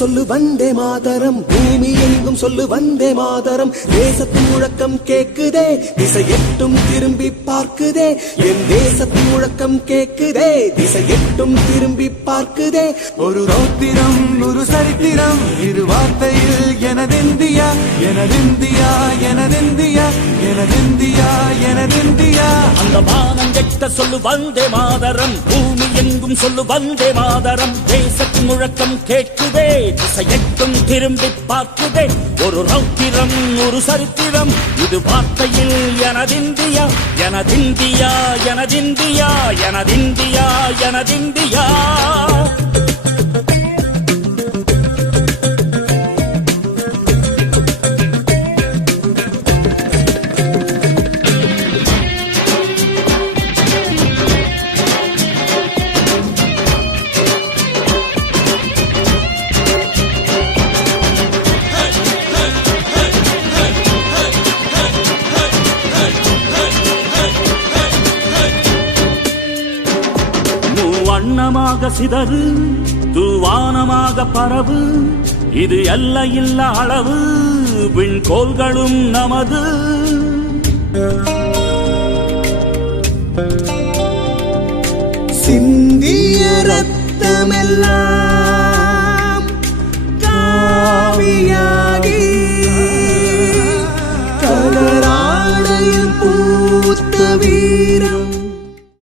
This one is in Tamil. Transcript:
சொல்லு வந்தே மாதரம், பூமி எங்கும் சொல்லு வந்தே மாதரம். தேசத்தின் முழக்கம் கேக்குதே, திசை எட்டும் திரும்பி பார்க்குதே. என் தேசத்தின் முழக்கம் கேக்குதே, திசை எட்டும் திரும்பி பார்க்குதே. ஒரு ரௌத்திரம் ஒரு சரித்திரம், இரு வார்த்தையில் எனதிந்தியா எனதிந்தியா எனதிந்தியா எனதிந்தியா எனதிந்தியா. அந்த வானம் எட்ட சொல்லு வந்தே மாதரம், பூமி எங்கும் சொல்லு வந்தே மாதரம். தேசத்தின் முழக்கம் கேட்குதே, திசை எட்டும் திரும்பி பார்க்குதே. ஒரு ரௌத்திரம் ஒரு சரித்திரம், இது வார்த்தையில் எனதிந்தியா எனதிந்தியா எனதிந்தியா எனதிந்தியா எனதிந்தியா. வண்ணமாக சிதறு தூவானமாக பரவு, இது எல்லையில்லா அளவு, விண்கோள்களும் நமது. சிந்திய ரத்தமெல்லாம் காவியாகி, கதராடையில் பூத்த வீர